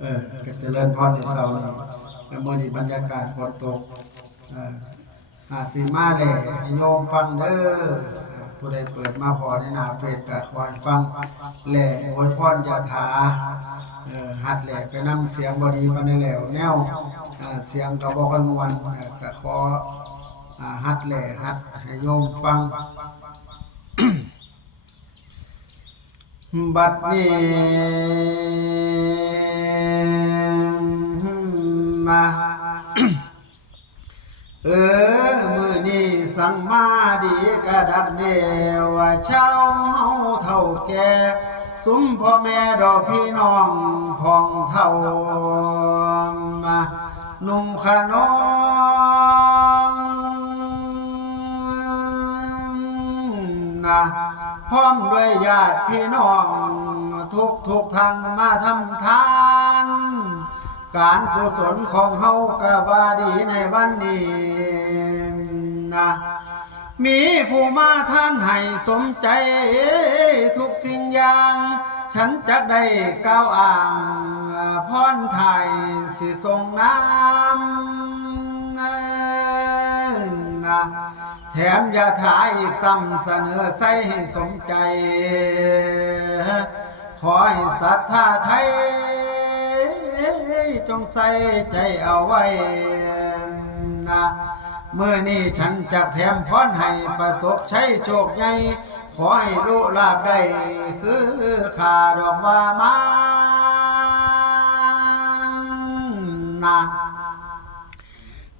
เออก็เจริญพรในเช้านี้แล้วมื้อนี้บรรยากาศฝนตกอ่ออาสีมาเลยให้โยมฟังเด้อผู้ใดเปิดมาพอในหน้าเฟซก็ขอให้ฟังแหล่อวยพรยาถาเออหัดแหล่ไปนำเสียงบดีปานใดแล้วแนวอ่าเสียงก็บ่ค่อยม่วนเออก็ขออ่าหัดแหล่หัดให้โยมฟัง บัดนี้ เออมือนี้สั่งมาดีกระดับเดียวว่าเช้าเฮาเท่าแก่สุมพ่อแม่ดอกพี่น้องของเท่ามานุ่มขนองนะพร้อมด้วยญาติพี่น้อง ทุกทุกท่านมาทำทาน การกุศลของเฮากะว่าดีในวันนี้นะมีผู้มาท่านให้สมใจทุกสิ่งอย่าง ฉันจะได้ก้าวอ่างพรไทยสิทรงน้ำนะแถมยาถาอีกซ้ำเสนอใส่ให้สมใจ ขอให้ศรัทธาไทย จงใส่ใจเอาไว้นะเมื่อนี้ฉันจะแถมพรให้ประสบใชัยโชคใหญ่ขอให้ลูกลาบได้คือขาดอกว่ามานะ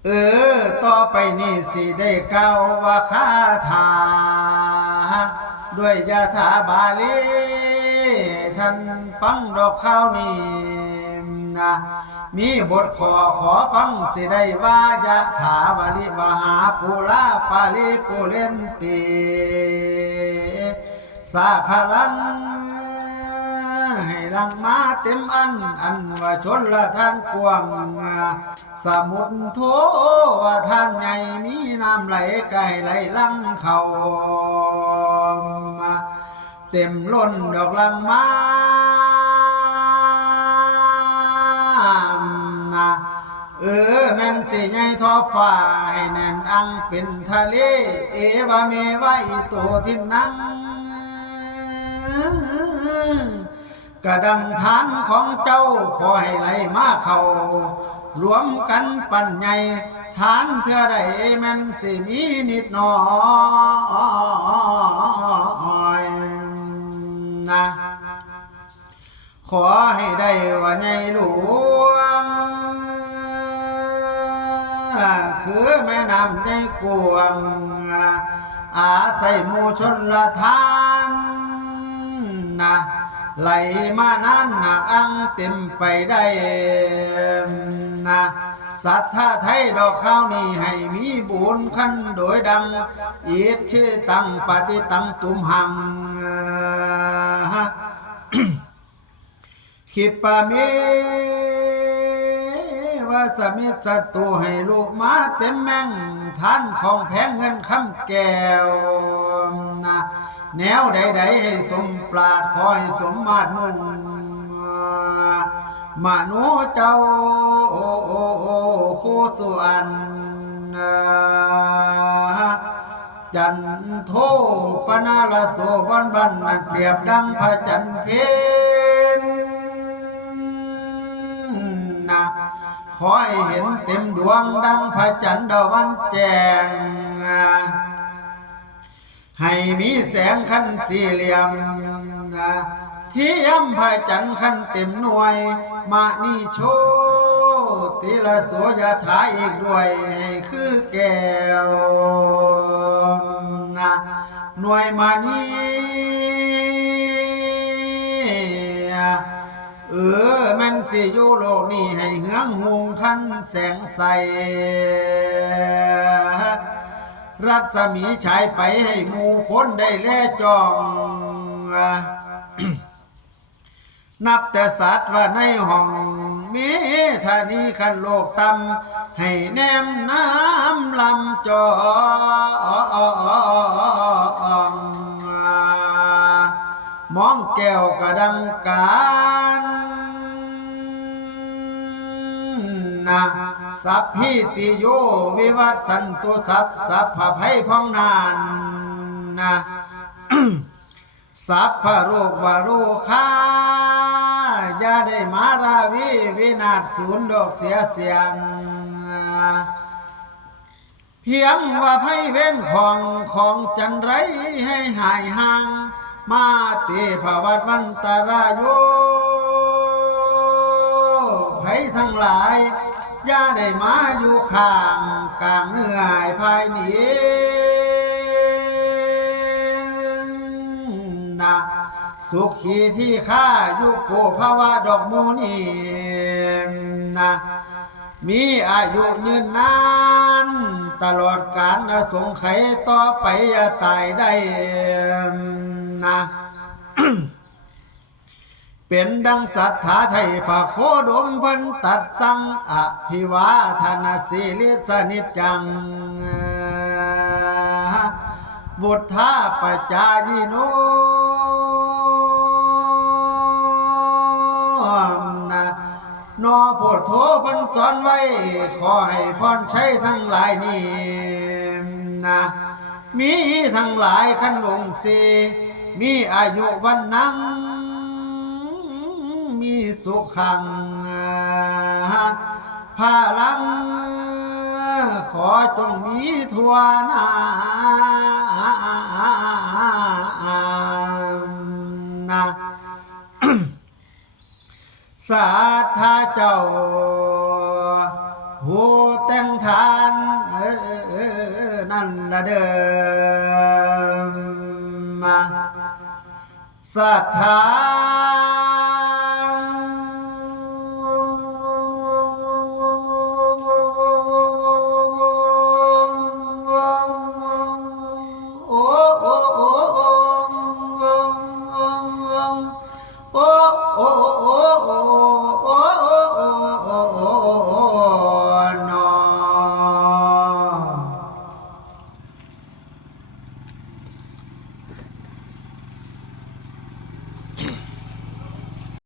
เออ ต่อไปนี่สิได้เก่าว่าคาถา ด้วยยาถาบาลีท่านฟังดอกข้าวนี่ นะมีบทขอขอฟังสิได้ว่ายะถาวาลิวหาปุราปาลิปุเรนติสาขลังให้ลังมาเต็มอัน อันว่าชนละทางกวางสมุทรโทว่าทางใหญ่มีน้ำไหลไก่ไหลลังเขาเต็มล้นดอกลังมานะ เออแม่นสิใหญ่ทอฟ้าให้แน่นอังเป็นทะเล เอวาเมวะอีโตทินนังกระดังฐานของเจ้าขอให้ไหลมาเขารวมกันปั่นใหญ่ฐานเท่าใดแมันสิมีนิดหน้อยนะขอให้ได้ว่าใหญ่หลวง คือแม่น้ำในกวง อาศัยหมูชนละทานนะไหลมานานหนักอังเต็มไปได้นะสัทธาไทยดอกข้าวนี้ให้มีบุญขั้นโดยดังอีดชื่อตังปฏิตังตุมหังขิปะเม วาสมิตสัตตูให้ลูกมาเต็มแม่งท่านของแพงเงินคำแก้วนะแนวใดๆให้สมปราดขอให้สมมาตรมุ่งมโนเจ้าโอโอโอคู่สุอันจันโทปนาลโสบันบันนั้นเปรียบดังพระจันทเพ ขอให้เห็นเต็มดวงดังพระจันทร์ดาวันแจง ให้มีแสงขั้นสี่เหลี่ยมที่ย้ำพระจันทร์ขั้นเต็มหน่วย มานี่โชติละโสยถาอีกด้วยให้คือแก้วนะหน่วยมานี่ เออ มันสิอยู่โลกนี้ให้เหืองหงคันแสงใส รัศมีฉายไปให้หมู่คนได้แลจอง นับแต่สัตว์ว่าในห้องมีธานีขันโลกต่ำให้แนมน้ำลำจอ มองแก้วกระดังการนะสัพพิติโยวิวัตสันตุสัพสัพพะภัยพองนานนะสัพพะโรควาโรคาอย่าได้มาราวีวินาศสูญดอกเสียเสียง เพียงว่าไพเว้นของของจันไรให้หายห่าง มาเตภวัตวันตรายโยไพ่ทั้งหลายย่าได้มาอยู่ข้างกลางเนื้อหายภายนี้นะสุขีที่ข้าอยู่โกภาวะดอกมูนีนะมีอายุยืนนาน ตลอดกาลสงไขต่อไปอย่าตายได้ นะ เป็นดังสัทธาไทยพระโคดมพิ่นตัดสังอภิวาทนาสิลิสนิจังบุทธาปจายิโนนะนอโพดโทพิ่นสอนไว้ ขอให้พรใช้ทั้งหลายนี่นะมีทั้งหลายขันองค์สี มีอายุวันนังมีสุขังพาลัง ขอจงมีทวนานะสาธาเจ้าผู้แต่งทานนั่นละเดิม ศรัทธา